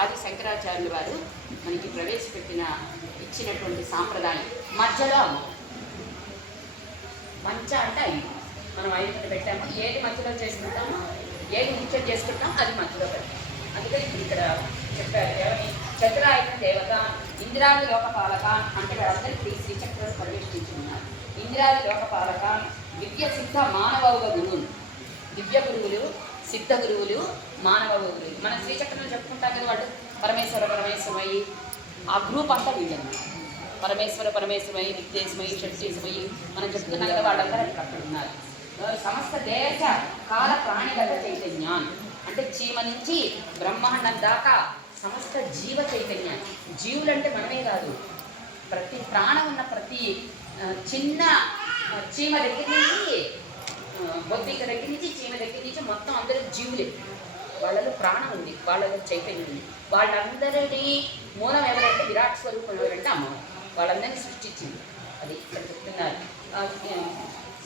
ఆది శంకరాచార్యులు వారు మనకి ప్రవేశపెట్టిన ఇచ్చినటువంటి సాంప్రదాయం. మధ్యలో అమ్మ మంచ అంటే ఐదు. మనం ఐదు పెట్టాము. ఏది మధ్యలో చేసుకుంటామో ఏది ముఖ్యం చేసుకుంటాం అది మధ్యలో పెట్టాం అందుకని ఇప్పుడు ఇక్కడ చెప్పారు ఏమని చతురాయుధ దేవత ఇందిరాది లోకపాలక అంటే వాళ్ళందరికీ ఈ శ్రీచక్రం పరివేష్టించి ఇందిరాది లోకపాలక దివ్య సిద్ధ మానవ గురువులు. దివ్య గురువులు సిద్ధ గురువులు మానవ గురువులు. మన శ్రీచక్రంలో చెప్పుకుంటాం కదా వాళ్ళు పరమేశ్వర పరమేశ్వరమయ్యి ఆ గ్రూప్ అంతా వీళ్ళని పరమేశ్వర పరమేశ్వరమై విద్యేశమై షట్యేశమై మనం చెప్తున్నాం కదా వాళ్ళందరూ అక్కడ ఉన్నారు. సమస్త దేశ కాల ప్రాణిగత చైతన్యాన్ని అంటే చీమ నుంచి బ్రహ్మాండం దాకా సమస్త జీవ చైతన్యం జీవులంటే మనమే కాదు. ప్రతి ప్రాణం ఉన్న ప్రతి చిన్న చీమ దగ్గర నుంచి బొద్దిక దగ్గర నుంచి చీమ దగ్గర నుంచి మొత్తం అందరూ జీవులే. వాళ్ళలో ప్రాణం ఉంది వాళ్ళలో చైతన్యం ఉంది. వాళ్ళందరినీ మూలం ఎవరంటే విరాట్ స్వరూపం ఎవరంటే అమ్మవారు. వాళ్ళందరినీ సృష్టించింది. అది ఇక్కడ చెప్తున్నారు.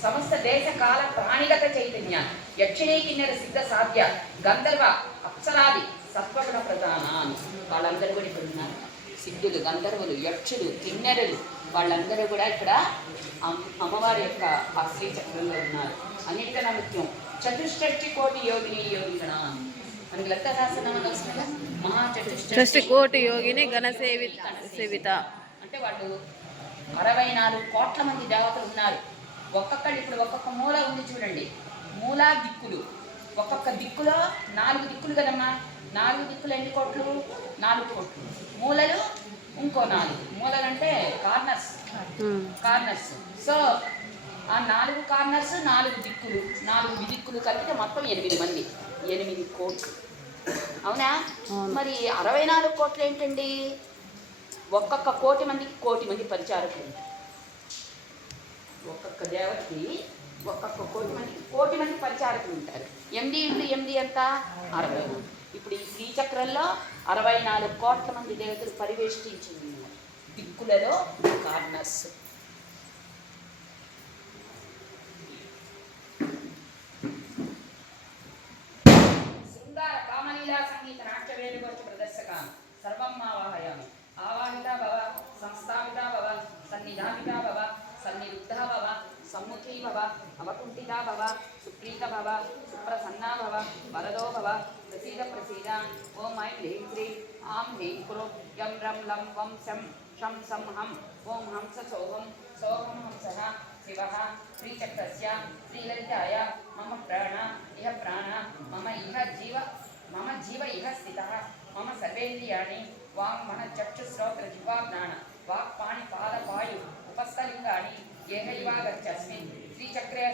సమస్త దేశ కాల ప్రాణిగత చైతన్య యక్షిణీ కిన్నెర సిద్ధ సాధ్య గంధర్వ అప్సరాది సత్వగుణ ప్రధాన వాళ్ళందరూ కూడా ఇక్కడ ఉన్నారు సిద్ధులు గంధర్వులు యక్షులు కిన్నెరలు వాళ్ళందరూ కూడా ఇక్కడ అమ్- అమ్మవారి యొక్క ఆ శ్రీ చక్రంలో ఉన్నారు. అన్నిటికన్నా ముఖ్యం చతుష్షష్టి కోటి యోగిని యోగిగణ మనకి లలిత సహస్రనామంలో వస్తుంది మహా కోటి యోగిని సేవి సేవిత. అంటే వాళ్ళు అరవై నాలుగు కోట్ల మంది దేవతలు ఉన్నారు. ఒక్కొక్కళ్ళు ఇప్పుడు ఒక్కొక్క మూల ఉంది చూడండి. మూల దిక్కులు. ఒక్కొక్క దిక్కులో నాలుగు దిక్కులు కదమ్మా. నాలుగు దిక్కులు ఎన్ని కోట్లు? నాలుగు కోట్లు. మూలలు ఇంకో నాలుగు. మూలలు అంటే కార్నర్స్ కార్నర్స్. సో ఆ నాలుగు కార్నర్స్ నాలుగు దిక్కులు. నాలుగు దిక్కులు కలిపితే మొత్తం ఎనిమిది మంది. ఎనిమిది కోట్లు. అవునా. మరి అరవై నాలుగు కోట్లు ఏంటండి? ఒక్కొక్క కోటి మందికి కోటి మంది పరిచారకులు. ఒక్కొక్క దేవతకి ఒక్కొక్క కోటి మందికి కోటి మంది పరిచారకులు ఉంటారు. ఎనిమిది ఇంటూ ఎనిమిది ఎంత? అరవై. ఇప్పుడు ఈ శ్రీచక్రంలో అరవై నాలుగు కోట్ల మంది దేవతలు పరివేష్టించింది. దిక్కులలో కార్నర్స్. శృంగార కామలీలా సంగీత నాట్య వేడుకొచ్చి ప్రదర్శక సర్వం ఆవాహయామి ఆవాహిత భవ సంస్థాపిత భవ సన్నిధాపిత భవ సన్నిరుద్ధ భవ సమ్ముఖీ భవ అవకుంఠిత భవ సుప్రీత భవ సుప్రసన్నా భవ వరదో భవ ప్రసీద ప్రసీద ఓం ఐం హ్రీం శ్రీం ఆం హ్రీం కురు యం రం లం వం శం షం సం హం ఓం హంస సోహం సోహం హంసః శివः శ్రీచక్రస్య శ్రీలలితాయ మమ ప్రాణ ఇహ ప్రాణ మమ ఇహ జీవ మమ జీవ ఇహ స్థితः మమ సర్వేంద్రియాణి వాక్ మన చక్షుశ్రోత్ర జిహ్వాజ్ఞాన వాక్ పాణి పాద వాయు ఉపస్థలింగాని ఏహైవాగచ్చస్మిన్ శ్రీచక్రే